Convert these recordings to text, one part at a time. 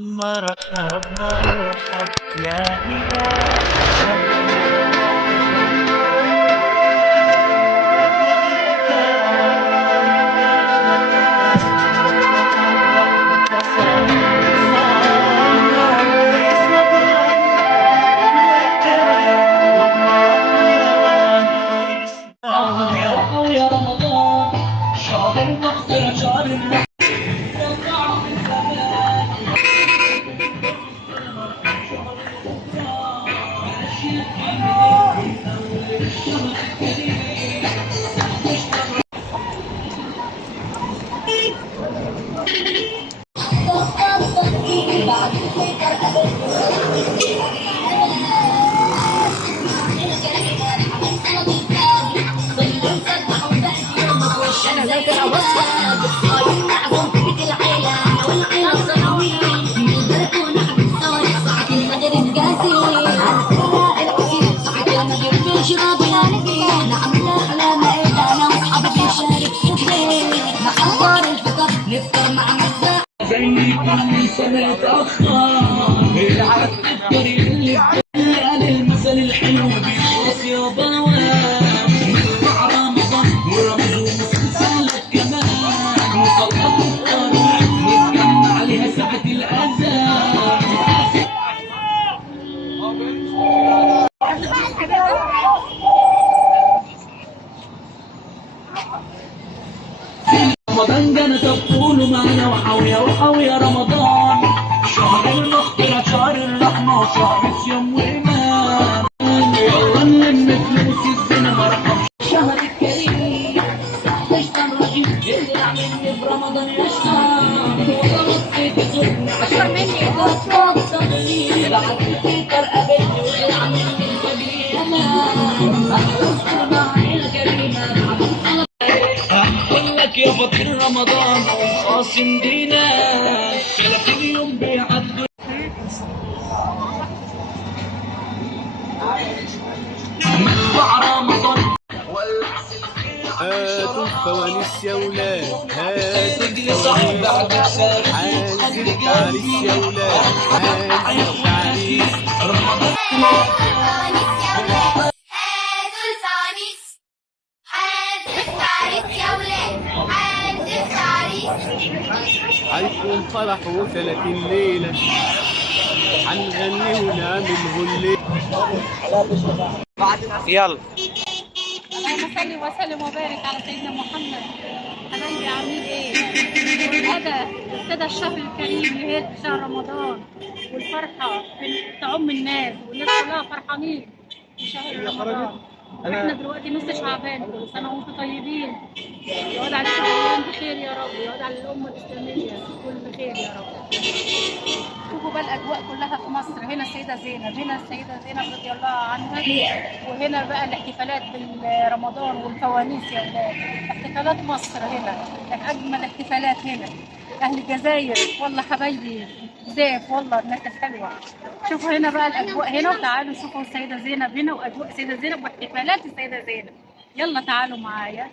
مرحب مرحب يا هلال. يا رمضان شهر المغفرة شهر الرحمة نفطر مع مدة زي كل سنة اتأخر العرب تفطر اللي قال المثل الحلو بيخلص يا بواب مع رمضان ورمز ومسلسلات كمان وصلات التراويح نتجمع عليها ساعة الأذان رمضان جانا تقولوا معنا وحاوية وحاوية رمضان شهر المغفرة شهر الرحمة وشهر صيام وإيمان يلا نلم فلوس الزنا مرحب شهر الكريم تشتم رجيم يزرع مني في رمضان يشتم وصلت تزورني عشان مني تفضلني بعد الفطر قابلني وزرع مني الفجر يامان أحرصت مع الكريمة يا فطير رمضان وخاصم دينا 30 يوم بيعدوا مدفع رمضان هاتوا الفوانيس يا ولاد هاتوا صاحب بعدك سارق عايز التعريس يا ولاد عايز التعريس رمضان هيكون فرح و30 ليلة هنغني ونعمل غلي يلا اللهم صل وسلم وبارك على سيدنا محمد. حبايبي عاملين ايه؟ ابتدى الشهر الكريم اللي هي شهر رمضان والفرحه تعم الناس والناس كلها فرحانين في شهر رمضان. احنا دلوقتي نص شعبان، كل سنه وانتم طيبين. يقعد عليكم الايام بخير يا رب، يقعد على الامه الاسلاميه كل خير يا رب. شوفوا بقى الاجواء كلها في مصر، هنا السيده زينب، هنا السيده زينب رضي الله عنها، وهنا بقى الاحتفالات بالرمضان والفوانيس يا ولاد. احتفالات مصر هنا اجمل احتفالات هنا. اهل الجزائر والله حبايبي زيف، والله الناس الحلوه. شوفوا هنا بقى الاجواء هنا، وتعالوا شوفوا السيده زينب هنا واجواء السيده زينب واحتفالات السيده زينب. يلا تعالوا معايا.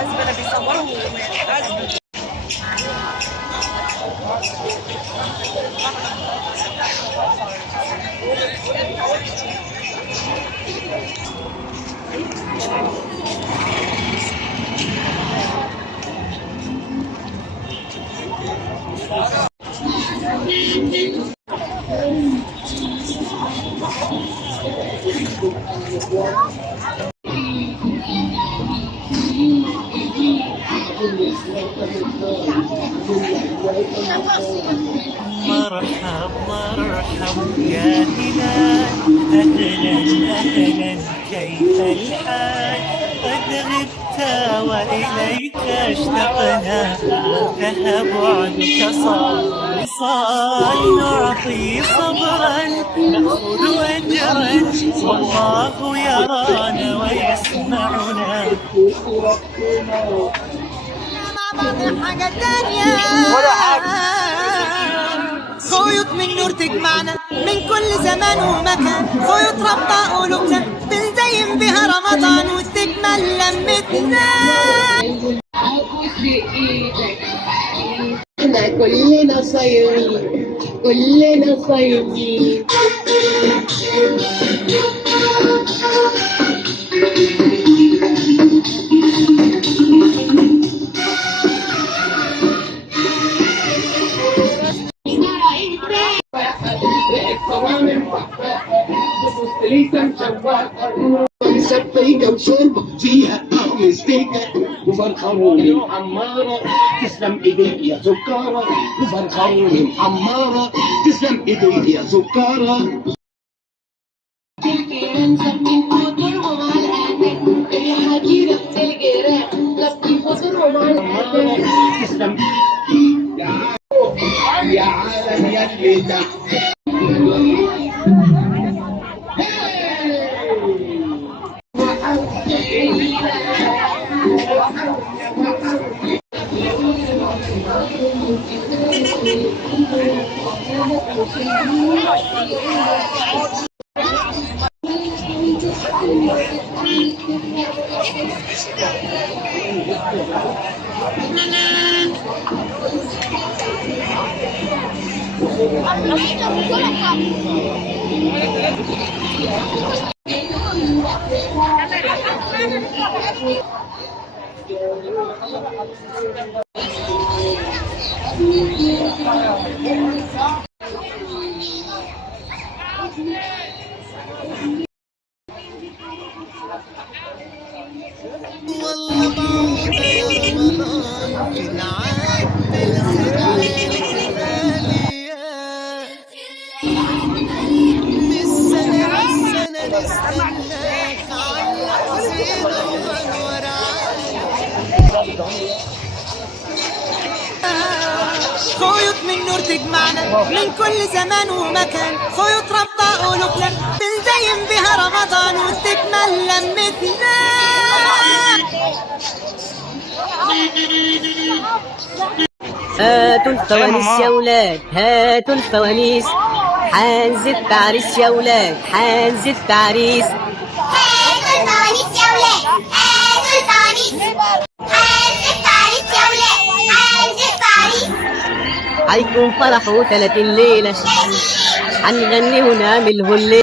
أزبلة بيصوروا مرحب مرحب يا هلال، أهلا أهلا كيف الحال؟ قد غبت وإليك اشتقنا، ذهب عنك صار وصال، نعطي صبرا نأخذ أجرا، والله يرانا ويسمعنا. حاجة تانية خيوط من نور تجمعنا من كل زمان ومكان، خيوط ربطة قلوبنا بنزين بها رمضان وتكمل لمتنا. احنا كلنا صايمين كلنا صايمين. مسبيكة وشوربة فيها طعم ستيكة وفرخروني محمرة، تسلم ايديك يا سكارة، وفرخروني محمرة تسلم ايديك يا سكارة. الجيران سابين فطورهم على القهوة، الريحة كده في الجيران لابسين فطورهم على القهوة. تسلم يا عالم يا اللي تحت. والله بعود يا رمضان في العاد بالخير والخالية، من السنة للسنة نستناك على زينة وانور خيوط من نور تجمعنا من كل زمان ومكان، خيوط ربطة قلوبنا بنزين بها رمضان وتكمل لمتنا. هاتوا الفوانيس يا ولاد، هاتوا الفوانيس، حنزف تعريس يا ولاد، حنزف تعريس. هاتوا الفوانيس يا ولاد، هاتوا الفوانيس، حنزف تعريس يا ولاد، حنزف تعريس. هيكون فرحه 30 ليلة، هنغني ونعمل هليلة.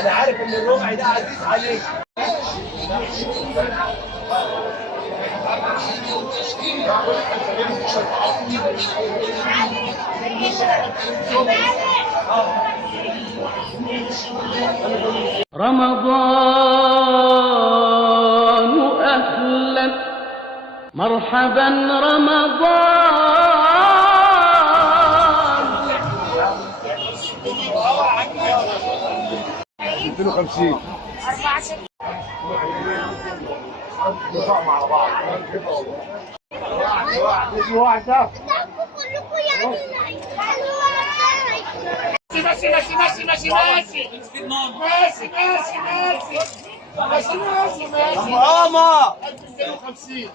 انا عارف ان الربع ده عزيز عليك. رمضان أهلا مرحبا رمضان. 250 4 مع بعض. واحدة. ماشي ماشي ماشي ماشي ماشي ماشي ماشي ماشي ماشي ماشي ماشي ماما 1250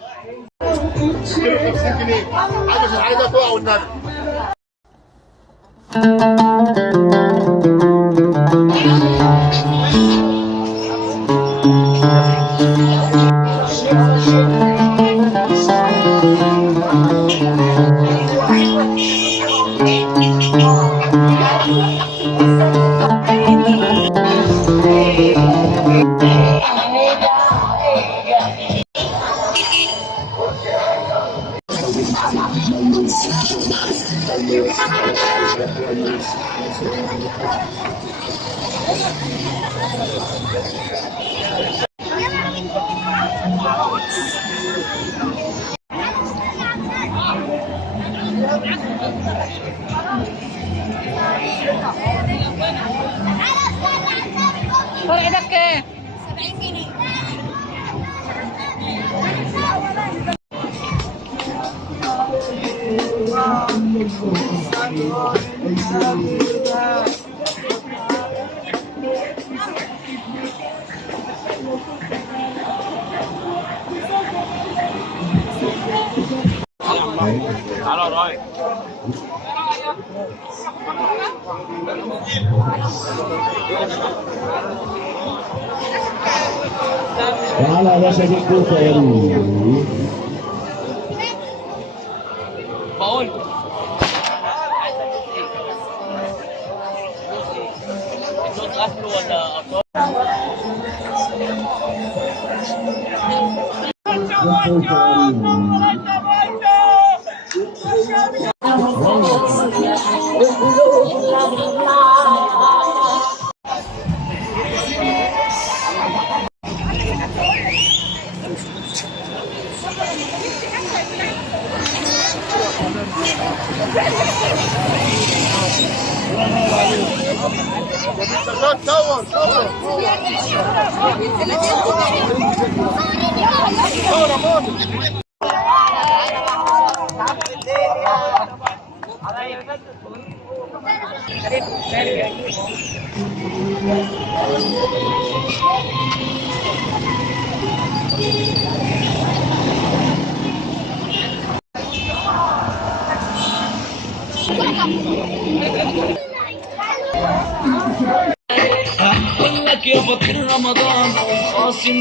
52 جنيه. عايزة عايزة تقع والنبي. فرع ده كام؟ 70 جنيه. تعالى رايح. تعالى يا باشا دي الكوسه يا ريت. بقول النص اكله ولا صور صور اقول لك يا فقير رمضان قاسم